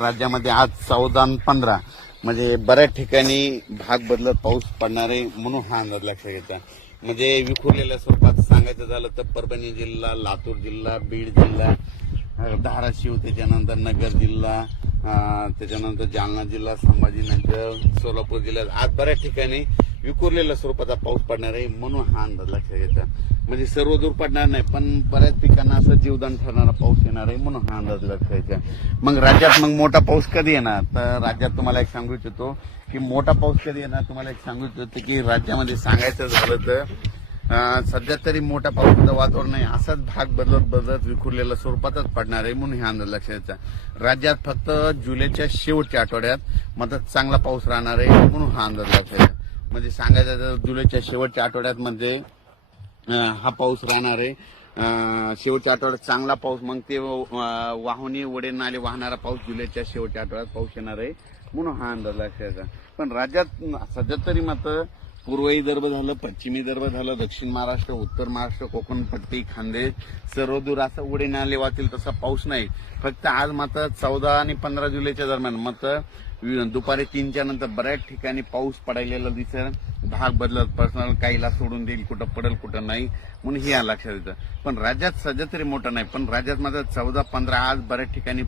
राज्यामध्ये आज चौदा पंधरा म्हणजे बऱ्याच ठिकाणी भाग बदलत पाऊस पडणारे म्हणून हा अंदाज लक्षात घेता म्हणजे विखुरलेल्या स्वरूपात सांगायचं झालं तर परभणी जिल्हा लातूर जिल्हा बीड जिल्हा धाराशिव त्याच्यानंतर नगर जिल्हा त्याच्यानंतर जालना जिल्हा संभाजीनगर सोलापूर जिल्हा आज बऱ्याच ठिकाणी विखुरलेल्या स्वरूपाचा पाऊस पडणार आहे म्हणून हा अंदाज लक्षात घ्यायचा म्हणजे सर्व दूर पडणार नाही पण बऱ्याच पिकांना असं जीवदान ठरणारा पाऊस येणार आहे म्हणून हा अंदाज लक्षात घ्यायचा मग राज्यात मग मोठा पाऊस कधी येणार तर राज्यात तुम्हाला एक सांगू इच्छितो की मोठा पाऊस कधी येणार तुम्हाला एक सांगू इच्छितो की राज्यामध्ये सांगायचं झालं तर सध्या तरी मोठा पावसाचं वातावरण नाही असाच भाग बदलत बदलत विखुरलेल्या स्वरूपातच पडणार आहे म्हणून हे अंदाज लक्षात राज्यात फक्त जुलैच्या शेवटच्या आठवड्यात मदत चांगला पाऊस राहणार आहे म्हणून हा अंदाज लक्षात म्हणजे सांगायचं तर जुलैच्या शेवटच्या आठवड्यात म्हणजे हा पाऊस राहणार आहे शेवटच्या आठवड्यात चांगला पाऊस मग ते वाहुनी वडे नाले वाहणारा पाऊस जुलैच्या शेवटच्या आठवड्यात पाऊस येणार आहे म्हणून हा अंदाज लक्षाचा पण राज्यात सध्या तरी मात्र पूर्व विदर्भ झालं पश्चिम विदर्भ झालं दक्षिण महाराष्ट्र उत्तर महाराष्ट्र कोकण पट्टी खानदेश सर्व असं उडे नाले वाहतील तसा पाऊस नाही फक्त आज मात्र चौदा आणि पंधरा जुलैच्या दरम्यान मात्र दुपारी तीनच्या नंतर बऱ्याच ठिकाणी पाऊस पडायलेला दिसेल भाग बदलत पर्सनल काहीला सोडून देईल कुठं पडेल कुठं नाही म्हणून हे या लक्षात येतं पण राज्यात सध्या तरी मोठं नाही पण राज्यात मात्र चौदा पंधरा आज बऱ्याच ठिकाणी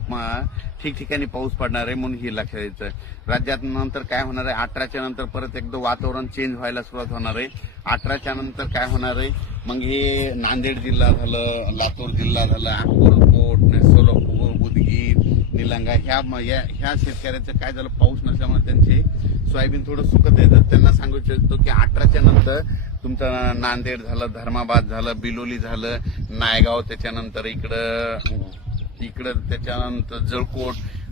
ठिकठिकाणी पाऊस पडणार आहे म्हणून हे लक्षात येतं राज्यात नंतर काय होणार आहे अठराच्या नंतर परत एकदम वातावरण चेंज व्हायला सुरुवात होणार आहे अठराच्या नंतर काय होणार आहे मग हे नांदेड जिल्हा झालं लातूर जिल्हा झाला अकोलकोट सोलापूर उदगीर निलंगा ह्या ह्या शेतकऱ्याचं काय झालं पाऊस नसल्यामुळे त्यांची सोयाबीन थोडं सुकत आहे त्यांना सांगू इच्छितो की अठराच्या नंतर तुमचं नांदेड झालं धर्माबाद झालं बिलोली झालं नायगाव त्याच्यानंतर इकडं इकडं त्याच्यानंतर जळकोट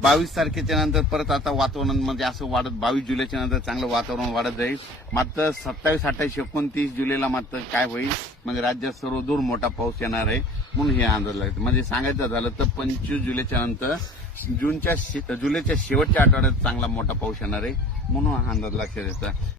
बावीस तारखेच्या नंतर परत आता वातावरण म्हणजे असं वाढत बावीस जुलैच्या नंतर चांगलं वातावरण वाढत जाईल मात्र सत्तावीस अठ्ठावीस एकोणतीस जुलैला मात्र काय होईल म्हणजे राज्यात सर्वदूर मोठा पाऊस येणार आहे म्हणून हे अंदाज लागतो म्हणजे सांगायचं झालं तर पंचवीस जुलैच्या नंतर जूनच्या जुलैच्या शेवटच्या आठवड्यात चांगला मोठा पाऊस येणार आहे म्हणून हा अंदाज लक्षात येतात